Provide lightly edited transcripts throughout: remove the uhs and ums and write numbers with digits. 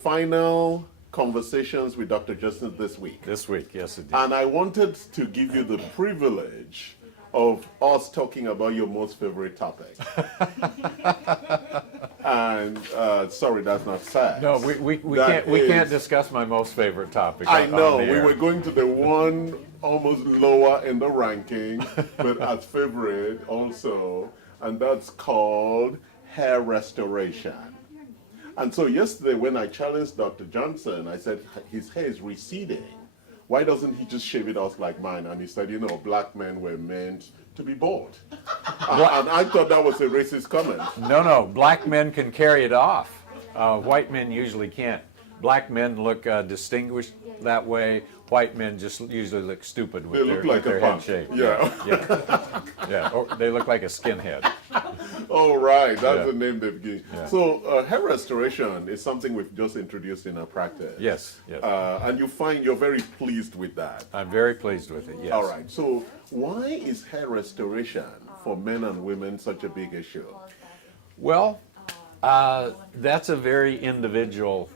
final conversations with Dr. Justin this week. This week, yes, it did. And I wanted to give you the privilege of us talking about your most favorite topic. And sorry, that's not sad. No, we can't discuss my most favorite topic. I know, on the we air. were going to the one almost lower in the ranking, but as favorite also, and that's called hair restoration. And so yesterday when I challenged Dr. Johnson, I said, his hair is receding. Why doesn't he just shave it off like mine? And he said, you know, black men were meant to be bald. And I thought that was a racist comment. No, black men can carry it off. White men usually can't. Black men look distinguished that way. White men just usually look stupid with their head shaved. Yeah. Or they look like a skinhead. Oh, right. That's the name they've given. Yeah. So hair restoration is something we've just introduced in our practice. Yes. And you find you're very pleased with that. I'm very pleased with it, yes. All right. So why is hair restoration for men and women such a big issue? Well, that's a very individual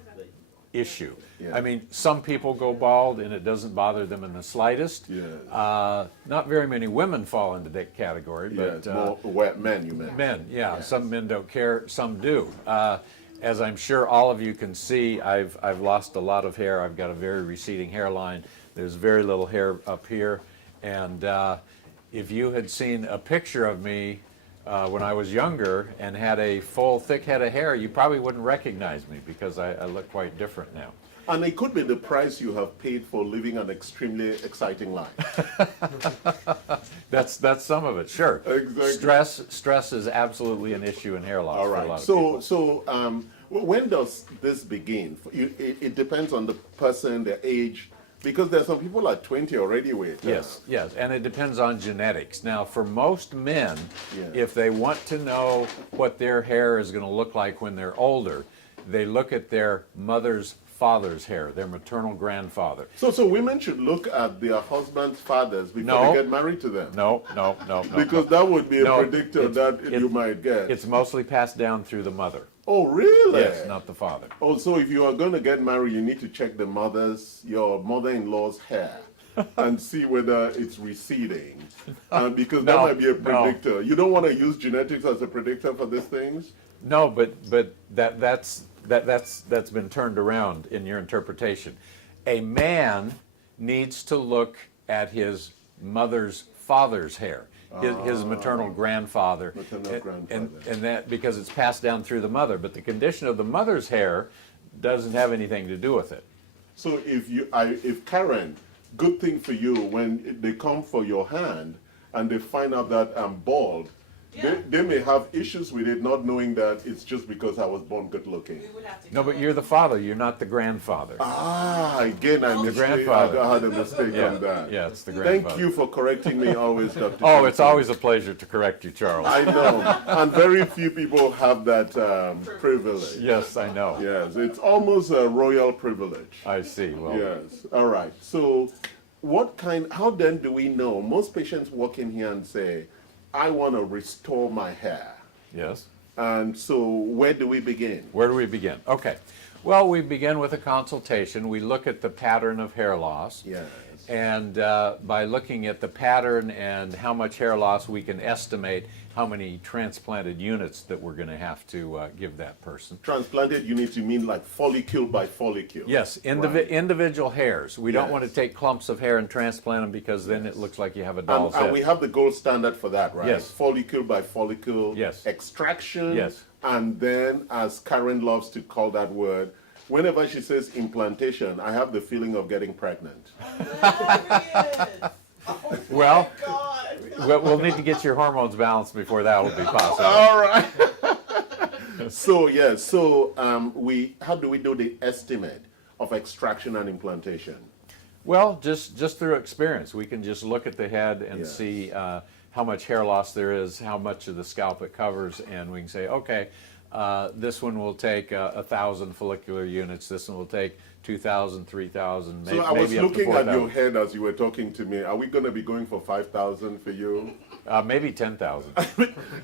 issue. Yeah. I mean, some people go bald and it doesn't bother them in the slightest. Yes. Not very many women fall into that category, but more men, you meant. men, yeah. Some men don't care, some do. As I'm sure all of you can see, I've lost a lot of hair. I've got a very receding hairline. There's very little hair up here, and if you had seen a picture of me when I was younger and had a full, thick head of hair, you probably wouldn't recognize me because I look quite different now. And it could be the price you have paid for living an extremely exciting life. That's some of it, sure. Exactly. Stress is absolutely an issue in hair loss. All for right. a lot of people. So when does this begin? It depends on the person, their age, because there's some people at 20 already with. Yes, and it depends on genetics. Now, for most men, if they want to know what their hair is going to look like when they're older, they look at their mother's father's hair, their maternal grandfather. So women should look at their husband's fathers before they get married to them? No. Because that would be a predictor that you might get. It's mostly passed down through the mother. Oh, really? Yes, not the father. Oh, so if you are going to get married, you need to check your mother-in-law's hair and see whether it's receding. Because that might be a predictor. You don't want to use genetics as a predictor for these things? No, but that's been turned around in your interpretation. A man needs to look at his mother's father's hair, his maternal grandfather, and that because it's passed down through the mother. But the condition of the mother's hair doesn't have anything to do with it. So if Karen, good thing for you, when they come for your hand and they find out that I'm bald, they may have issues with it, not knowing that it's just because I was born good looking. No, but you're the father, you're not the grandfather. Again, I had a mistake on that. Yeah, it's the grandfather. Thank you for correcting me always, Dr. Oh, Johnson. it's always a pleasure to correct you, Charles. I know, and very few people have that privilege. Yes, I know. Yes, it's almost a royal privilege. I see. Well, yes. All right. So, how then do we know? Most patients walk in here and say, I want to restore my hair. Yes. And so where do we begin? Where do we begin? Okay. Well, we begin with a consultation. We look at the pattern of hair loss. Yes. And by looking at the pattern and how much hair loss, we can estimate how many transplanted units that we're going to have to give that person. Transplanted units, you mean like follicle by follicle? Yes, individual hairs. We don't want to take clumps of hair and transplant them because then it looks like you have a doll's head. And we have the gold standard for that, right? Yes. Follicle by follicle extraction. Yes. And then, as Karen loves to call that word, whenever she says implantation, I have the feeling of getting pregnant. Well, we'll need to get your hormones balanced before that will be possible. All right. How do we do the estimate of extraction and implantation? Well, just through experience. We can just look at the head and see how much hair loss there is, how much of the scalp it covers, and we can say, okay, this one will take 1,000 follicular units, this one will take 2,000, 3,000, maybe So I was maybe looking up to at your 4,000. head as you were talking to me. Are we going to be going for 5,000 for you? Maybe 10,000.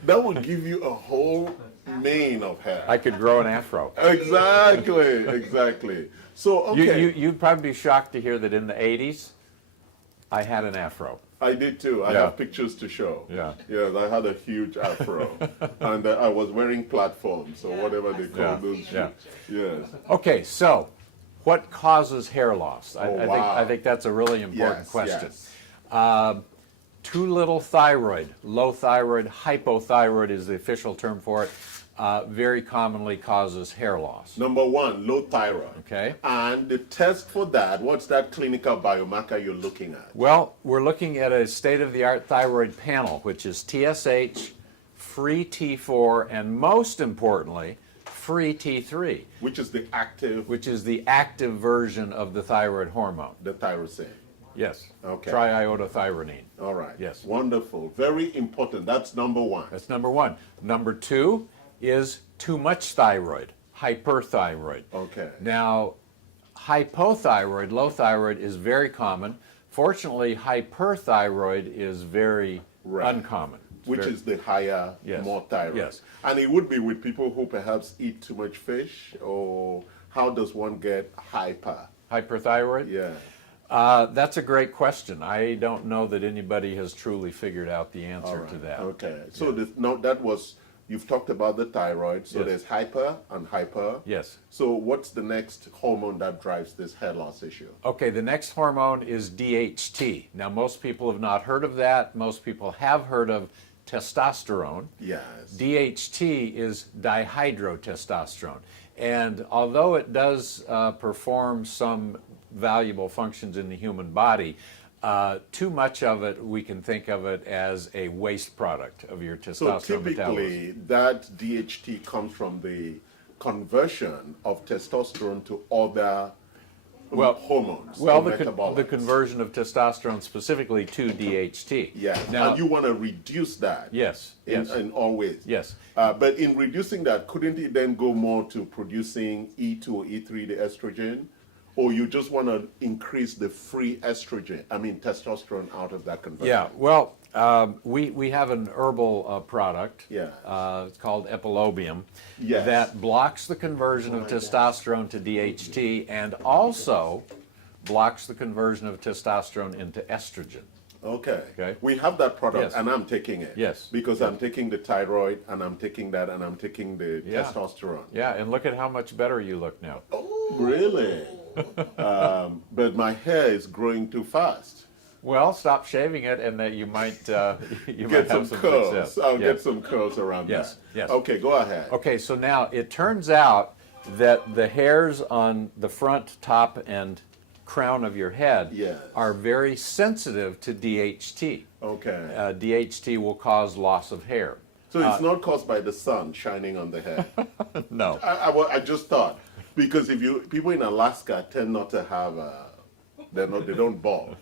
That would give you a whole mane of hair. I could grow an afro. Exactly, exactly. So, okay. You'd probably be shocked to hear that in the 80s, I had an afro. I did too. I Yeah. have pictures to show. Yeah. Yes, I had a huge afro. And I was wearing platforms or whatever they call Yeah, those shoes. yeah. Yes. Okay, so what causes hair loss? Wow. I think that's a really important Yes, question. yes. Too little thyroid, low thyroid, hypothyroid is the official term for it, very commonly causes hair loss. Number one, low thyroid. Okay. And the test for that, what's that clinical biomarker you're looking at? Well, we're looking at a state-of-the-art thyroid panel, which is TSH, free T4, and most importantly, free T3, Which is the active, which is the active version of the thyroid hormone. the thyroxine. Yes. Okay. Triiodothyronine. All right. Yes. Wonderful. Very important. That's number one. That's number one. Number two is too much thyroid, hyperthyroid. Okay. Now, hypothyroid, low thyroid, is very common. Fortunately, hyperthyroid is very Right. uncommon. It's Which very- is the higher, Yes. more thyroid. Yes. And it would be with people who perhaps eat too much fish, or how does one get hyper? hyperthyroid? Yeah. That's a great question. I don't know that anybody has truly figured out the answer All right. to that. Okay. So no, that was, you've talked about the thyroid. So Yes. there's hyper and hyper. Yes. So what's the next hormone that drives this hair loss issue? Okay, the next hormone is DHT. Now, most people have not heard of that. Most people have heard of testosterone. Yes. DHT is dihydrotestosterone. And although it does perform some valuable functions in the human body, too much of it, we can think of it as a waste product of your So testosterone metabolism. typically, that DHT comes from the conversion of testosterone to other hormones. Well, or the metabolites. conversion of testosterone specifically to DHT. Yes. Now, And you want to reduce that. yes, In, yes, in all ways. yes. But in reducing that, couldn't it then go more to producing E2 or E3, the estrogen? Or you just want to increase the free estrogen, testosterone out of that conversion? Yeah, well, we have an herbal product. Yeah. It's called epilobium. Yes. That blocks the conversion of testosterone to DHT and also blocks the conversion of testosterone into estrogen. Okay. Okay. We have that product, Yes. and I'm taking it. Yes. Because I'm taking the thyroid, and I'm taking that, and I'm taking the Yeah. testosterone. Yeah, and look at how much better you look now. Really? But my hair is growing too fast. Well, stop shaving it, and that you might you might Get some have some curls. success. I'll Yeah. get some curls around Yes, that. yes. Okay, go ahead. Okay, so now it turns out that the hairs on the front, top, and crown of your head Yes. are very sensitive to DHT. Okay. DHT will cause loss of hair. So it's not caused by the sun shining on the head. No. I just thought, because people in Alaska tend not to have they don't bald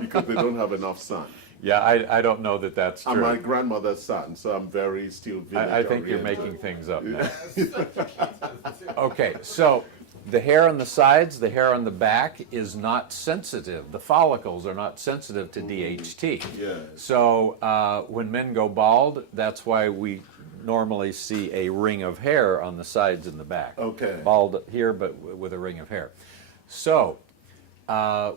because they don't have enough sun. Yeah, I don't know that that's I'm my true. grandmother's son, so I'm very still village I think you're oriented. making things up now. Okay, so the hair on the sides, the hair on the back is not sensitive. The follicles are not sensitive to DHT. Yes. So when men go bald, that's why we normally see a ring of hair on the sides and the back. Okay. Bald here, but with a ring of hair. So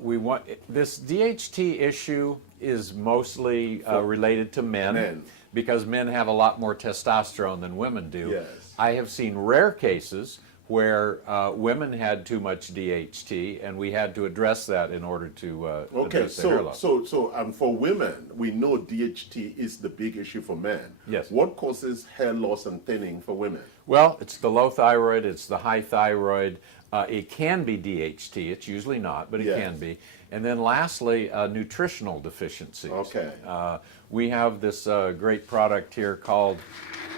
we want this DHT issue is mostly related to men, because men have a lot more testosterone than women do. Yes. I have seen rare cases where women had too much DHT, and we had to address that in order to Okay, address the hair loss. so for women, we know DHT is the big issue for men. Yes. What causes hair loss and thinning for women? Well, it's the low thyroid, it's the high thyroid. It can be DHT, it's usually not, but it Yes. can be. And then lastly, nutritional deficiencies. Okay. We have this great product here called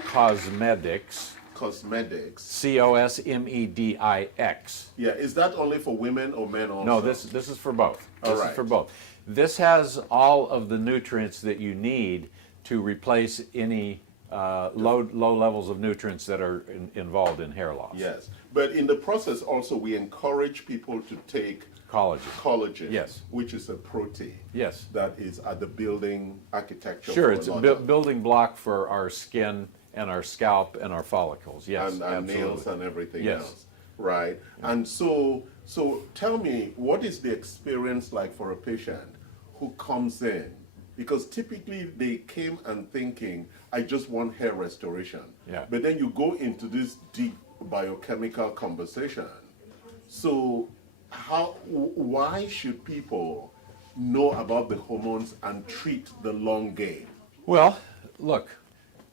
Cosmedix, Cosmetics. Cosmedix. Yeah, is that only for women or men also? No, this is for both. All This right. is for both. This has all of the nutrients that you need to replace any low levels of nutrients that are involved in hair loss. Yes. But in the process also we encourage people to take collagen, Yes. which is a protein. Yes. That is at the building architecture. Sure, for it's a lot of- building block for our skin and our scalp and our follicles. Yes, and absolutely. nails and everything Yes. else, right? And so tell me, what is the experience like for a patient who comes in? Because typically they came and thinking, I just want hair restoration. Yeah. But then you go into this deep biochemical conversation. So why should people know about the hormones and treat the long game? Well, look,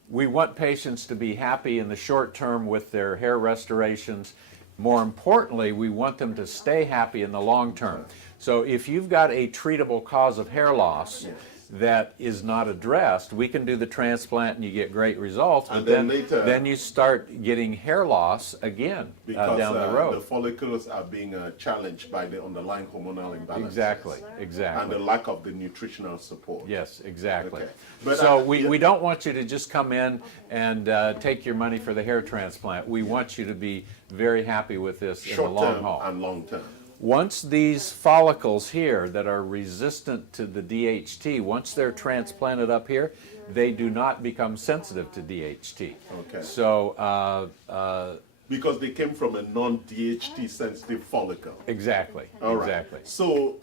we want patients to be happy in the short term with their hair restorations. More importantly, we want them to stay happy in the long term. So if you've got a treatable cause of hair loss that is not addressed, we can do the transplant and you get great results, And but then later- then you start getting hair loss again Because down the road. the follicles are being challenged by the underlying hormonal imbalance. Exactly, And exactly. the lack of the nutritional support. Yes, exactly. Okay. But So yeah. we don't want you to just come in and take your money for the hair transplant. We want you to be very happy with this in the Short long term haul. and long term. Once these follicles here that are resistant to the DHT, once they're transplanted up here, they do not become sensitive to DHT. Okay. So, Because they came from a non-DHT sensitive follicle. exactly, All right. exactly. So,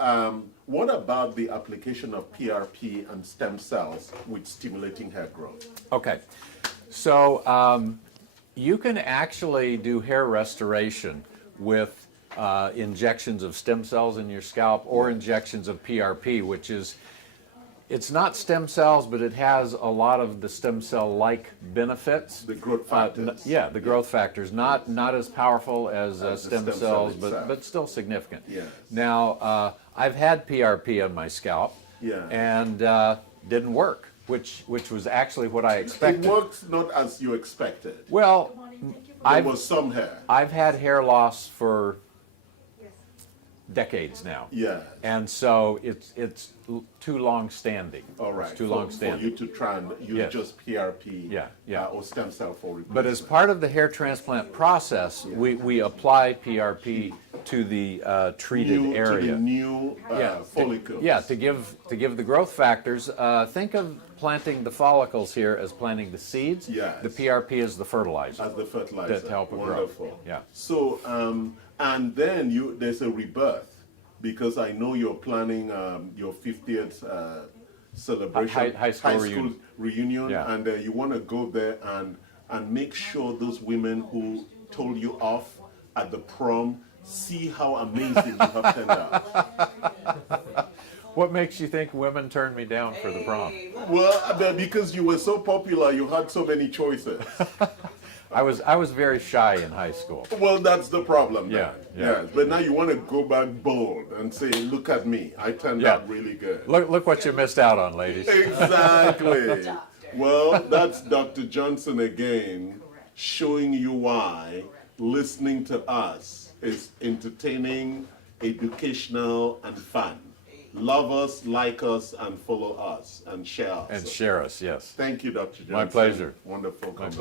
what about the application of PRP and stem cells with stimulating hair growth? Okay, so you can actually do hair restoration with injections of stem cells in your scalp or injections of PRP, which is, it's not stem cells, but it has a lot of the stem cell-like benefits. The growth factors. Yeah, the growth factors, not as powerful as the stem stem cell cells, itself. but still significant. Yes. Now, I've had PRP on my scalp, Yeah. and didn't work, which was actually what I It expected. works not as you expected. Well, There was some hair. I've had hair loss for decades now. Yeah. And so it's too long standing. All right. It's too for, long For standing. you to try and use Yes. just PRP Yeah. or stem cell for replacement. But as part of the hair transplant process, we apply PRP to the treated new, area. To the new follicles. To give the growth factors. Think of planting the follicles here as planting the seeds. Yes. The PRP is the fertilizer. As the fertilizer. To help it grow. Wonderful. Yeah. So, and then there's a rebirth, because I know you're planning your 50th celebration, High school reunion, Yeah. and you want to go there and make sure those women who told you off at the prom see how amazing you have turned out. What makes you think women turned me down for the prom? Well, because you were so popular, you had so many choices. I was very shy in high school. Well, that's the problem. Then. Yeah. Yes, but now you want to go back bold and say, "Look at me! I turned Yeah. out really good." Look what you missed out on, ladies. Exactly. Well, that's Dr. Johnson again, showing you why listening to us is entertaining, educational, and fun. Love us, like us, and follow us, and share us. And share us, yes. Thank you, Dr. Johnson. My pleasure. Wonderful conversation.